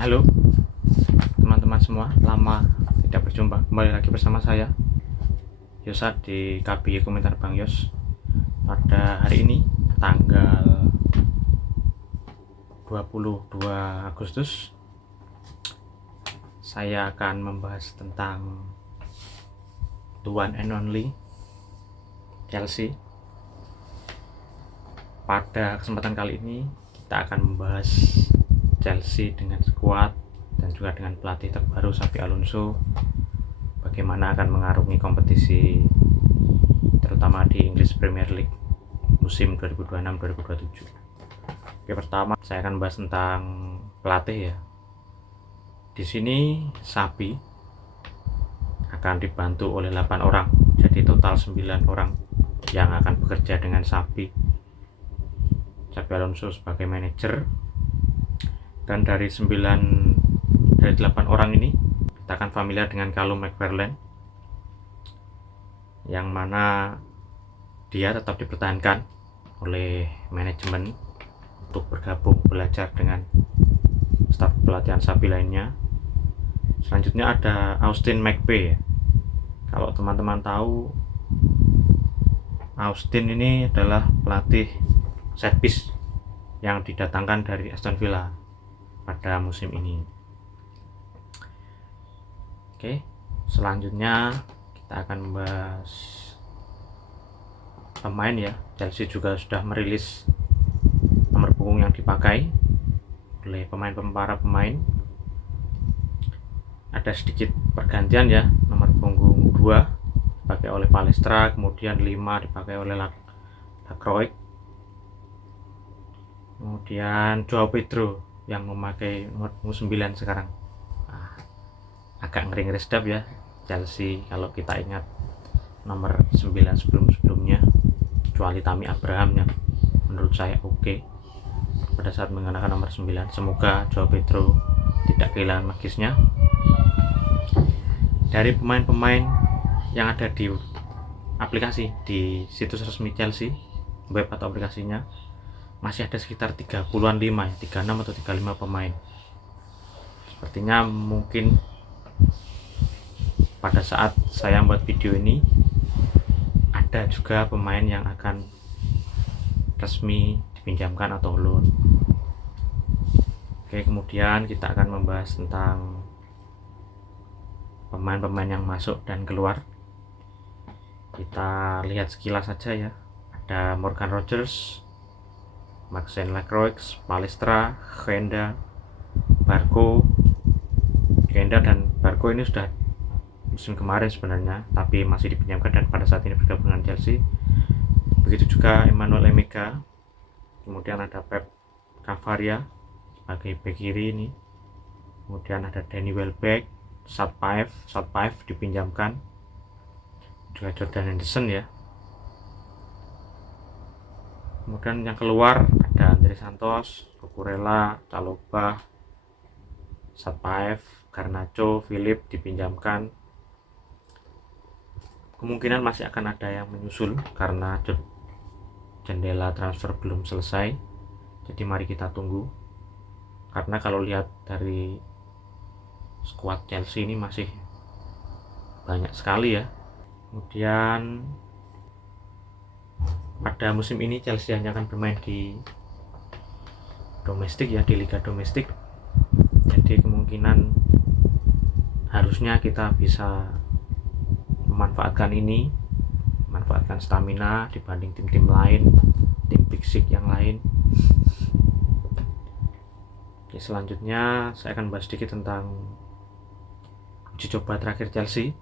Halo teman-teman semua, lama tidak berjumpa. Kembali lagi bersama saya Yosa di KBY Komentar Bang Yos. Pada hari ini tanggal 22 Agustus saya akan membahas tentang the one and only Chelsea. Pada kesempatan kali ini kita akan membahas Chelsea dengan skuad dan juga dengan pelatih terbaru Xabi Alonso, bagaimana akan mengarungi kompetisi terutama di English Premier League musim 2026-2027. Oke, pertama saya akan bahas tentang pelatih ya. Di sini Xabi akan dibantu oleh 8 orang, jadi total 9 orang yang akan bekerja dengan Xabi Alonso sebagai manajer. Dan dari 8 orang ini kita akan familiar dengan Callum McFarlane, yang mana dia tetap dipertahankan oleh manajemen untuk bergabung belajar dengan staf pelatihan Xabi lainnya. Selanjutnya ada Austin McPhee ya. Kalau teman-teman tahu, Austin ini adalah pelatih set piece yang didatangkan dari Aston Villa pada musim ini. Oke, selanjutnya kita akan membahas pemain ya. Chelsea juga sudah merilis nomor punggung yang dipakai oleh para pemain. Ada sedikit pergantian ya. Nomor punggung 2 dipakai oleh Palestra, kemudian 5 dipakai oleh Lacroix, kemudian Joao Pedro yang memakai nomor 9 sekarang. Agak ngeri-ngeri sedap ya Chelsea kalau kita ingat nomor 9 sebelum-sebelumnya, kecuali Tammy Abraham yang menurut saya oke pada saat mengenakan nomor 9. Semoga Joao Pedro tidak kehilangan magisnya. Dari pemain-pemain yang ada di aplikasi di situs resmi Chelsea, web atau aplikasinya, masih ada sekitar 30-an 36 atau 35 pemain. Sepertinya mungkin pada saat saya membuat video ini ada juga pemain yang akan resmi dipinjamkan atau loan. Oke, kemudian kita akan membahas tentang pemain-pemain yang masuk dan keluar. Kita lihat sekilas saja ya. Ada Morgan Rogers, Maxence Lacroix, Palestra, Genda dan Barco ini sudah musim kemarin sebenarnya, tapi masih dipinjamkan dan pada saat ini bergabung dengan Chelsea. Begitu juga Emmanuel Emeka, kemudian ada Pep Cavaria sebagai bek kiri ini, kemudian ada Danny Welbeck, Satpaev dipinjamkan, juga Jordan Henderson ya. Kemudian yang keluar ada Andre Santos, Cucurella, Chalobah, Satpaev, Garnacho, Philip dipinjamkan. Kemungkinan masih akan ada yang menyusul karena jendela transfer belum selesai. Jadi mari kita tunggu. Karena kalau lihat dari skuad Chelsea ini masih banyak sekali ya. Kemudian pada musim ini Chelsea hanya akan bermain di domestik ya, di liga domestik. Jadi kemungkinan harusnya kita bisa memanfaatkan stamina dibanding tim-tim lain, tim Big Six yang lain. Oke, selanjutnya saya akan bahas sedikit tentang uji coba terakhir Chelsea,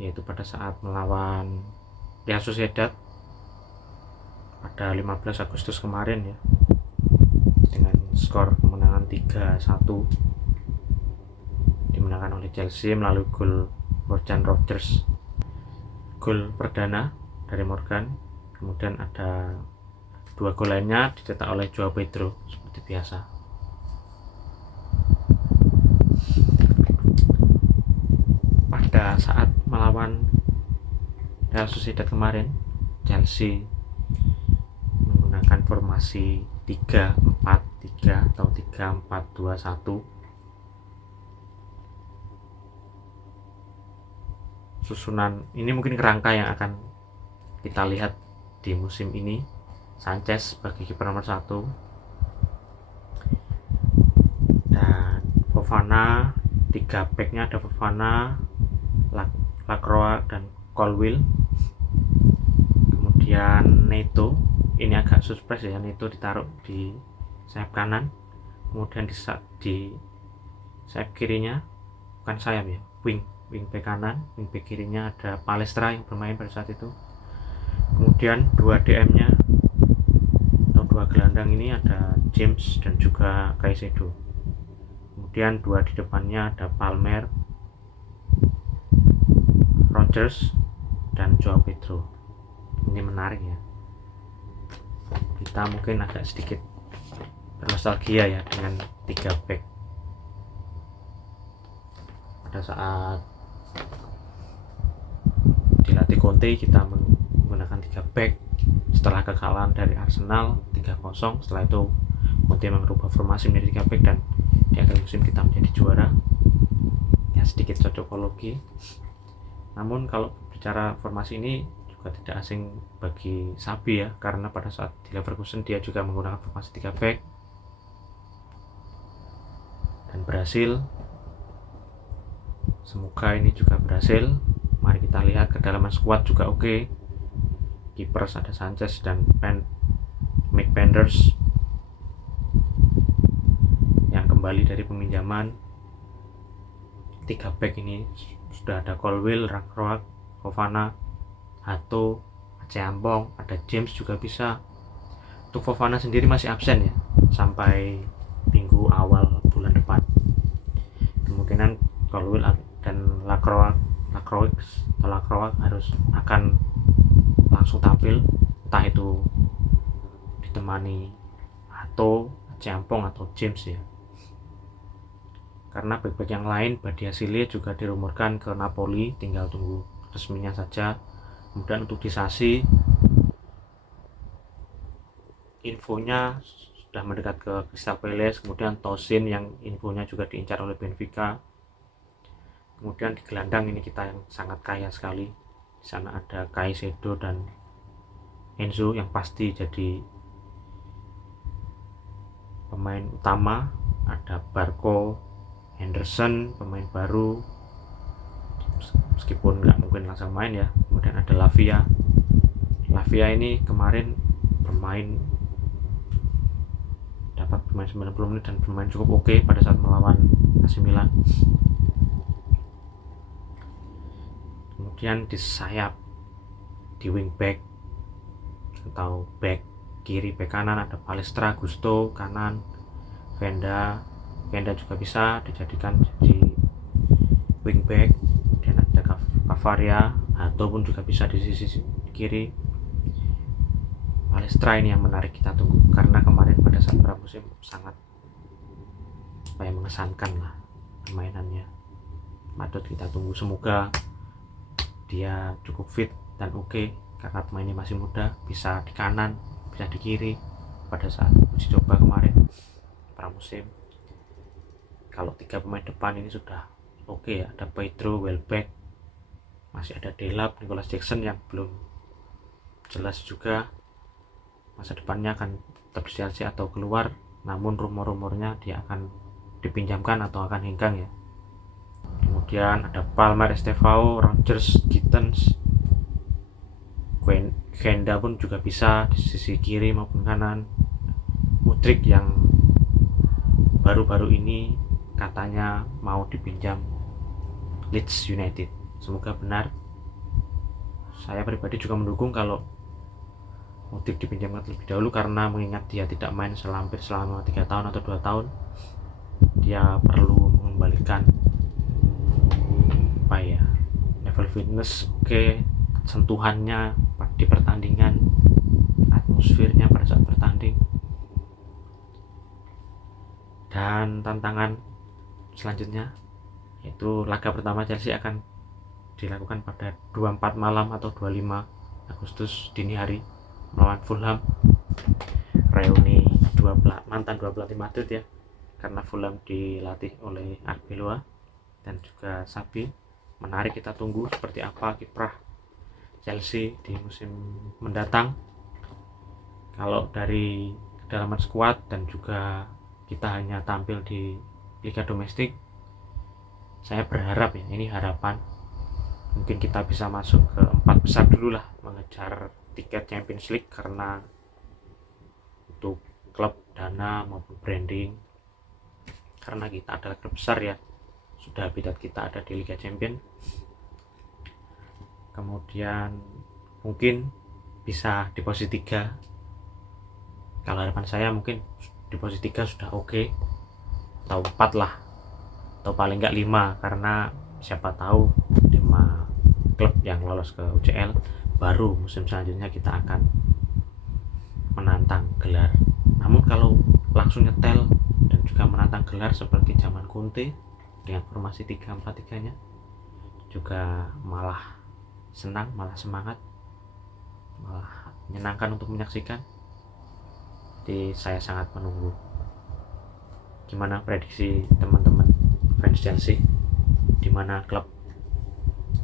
yaitu pada saat melawan Real Sociedad pada 15 Agustus kemarin ya, dengan skor kemenangan 3-1 dimenangkan oleh Chelsea melalui gol Morgan Rogers, gol perdana dari Morgan. Kemudian ada 2 gol lainnya dicetak oleh Joao Pedro seperti biasa. Pada saat melawan Real Sociedad kemarin, Chelsea menggunakan formasi 3-4-3 atau 3-4-2-1 susunan ini mungkin kerangka yang akan kita lihat di musim ini. Sanchez sebagai kiper nomor 1 dan Fofana, 3 backnya ada Fofana, Lacroix dan Colwill. Kemudian Neto, ini agak surprise ya, Neto ditaruh di sayap kanan. Kemudian di sayap kirinya, bukan sayap ya, wing back kanan, wing back kirinya ada Palestra yang bermain pada saat itu. Kemudian 2 DM-nya atau 2 gelandang ini ada James dan juga Caicedo. Kemudian 2 di depannya ada Palmer, Rodgers dan Joao Pedro. Ini menarik ya, kita mungkin agak sedikit bernostalgia ya dengan 3 back. Pada saat dilatih Conte kita menggunakan 3 back setelah kekalahan dari Arsenal 3-0. Setelah itu Conte merubah formasi menjadi 3 back dan di akhir musim kita menjadi juara ya, sedikit cocokologi. Namun kalau bicara formasi ini juga tidak asing bagi Sabi ya, karena pada saat di Leverkusen dia juga menggunakan formasi 3 back dan berhasil. Semoga ini juga berhasil. Mari kita lihat kedalaman squad juga oke. Keepers ada Sanchez dan Mick Penders yang kembali dari peminjaman. 3 back ini sudah ada Colwill, Lacroix, Fofana, Hato, Acheampong, ada James juga bisa. Untuk Fofana sendiri masih absen ya sampai minggu awal bulan depan. Kemungkinan Colwill dan Lacroix harus akan langsung tampil, entah itu ditemani Hato, Acheampong atau James ya. Karena back-back yang lain, Badiashile juga dirumorkan ke Napoli, tinggal tunggu resminya saja. Kemudian untuk Disasi, infonya sudah mendekat ke Crystal Palace. Kemudian Tosin yang infonya juga diincar oleh Benfica. Kemudian di gelandang ini kita yang sangat kaya sekali. Di sana ada Caicedo dan Enzo yang pasti jadi pemain utama. Ada Barco, Henderson pemain baru meskipun nggak mungkin langsung main ya. Kemudian ada Lavia ini kemarin bermain, dapat bermain 90 menit dan bermain cukup oke pada saat melawan AC Milan. Kemudian di sayap, di wing back atau back kiri, back kanan ada Palestra, Gusto kanan, Venda juga bisa dijadikan jadi wingback. Dan ada Cavaria ataupun juga bisa di sisi kiri. Palestra ini yang menarik kita tunggu, karena kemarin pada saat pramusim sangat mengesankan lah permainannya. Patut kita tunggu, semoga dia cukup fit dan oke, karena pemainnya masih muda, bisa di kanan, bisa di kiri pada saat uji coba kemarin pramusim. Kalau 3 pemain depan ini sudah oke ya, ada Pedro, Welbeck, masih ada Delap, Nicholas Jackson yang belum jelas juga masa depannya akan tetap di Chelsea atau keluar, namun rumor-rumornya dia akan dipinjamkan atau akan hengkang ya. Kemudian ada Palmer, Estevao, Rodgers, Gittens, Genda pun juga bisa di sisi kiri maupun kanan. Mudryk yang baru-baru ini katanya mau dipinjam Leeds United, semoga benar. Saya pribadi juga mendukung kalau Mudryk dipinjamkan terlebih dahulu, karena mengingat dia tidak main selama 3 tahun atau 2 tahun, dia perlu mengembalikan level fitness oke, sentuhannya di pertandingan, atmosfernya pada saat bertanding. Dan tantangan selanjutnya yaitu laga pertama Chelsea akan dilakukan pada 24 malam atau 25 Agustus dini hari melawan Fulham. Reuni mantan 2 pelatih Madrid ya, karena Fulham dilatih oleh Arbeloa dan juga Sabi. menarik. Kita tunggu seperti apa kiprah Chelsea di musim mendatang. Kalau dari kedalaman skuad dan juga kita hanya tampil di liga domestik, saya berharap ya, ini harapan, mungkin kita bisa masuk ke 4 besar dulu lah, mengejar tiket Champions League, karena untuk klub, dana maupun branding, karena kita adalah klub besar ya, sudah habitat kita ada di Liga Champions. Kemudian mungkin bisa di posisi 3. Kalau harapan saya mungkin di posisi 3 sudah oke, atau 4 lah, atau paling enggak 5, karena siapa tahu 5 klub yang lolos ke UCL, baru musim selanjutnya kita akan menantang gelar. Namun kalau langsung nyetel dan juga menantang gelar seperti zaman Conte dengan formasi 3-4-3-nya, juga malah senang, malah semangat, malah menyenangkan untuk menyaksikan. Jadi saya sangat menunggu gimana prediksi teman-teman fans Chelsea, di mana klub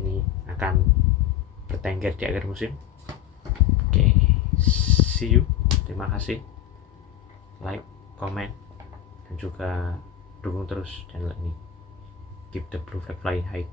ini akan bertengger di akhir musim. Oke, see you. Terima kasih. Like, comment, dan juga dukung terus channel ini. Keep the blue flag flying high.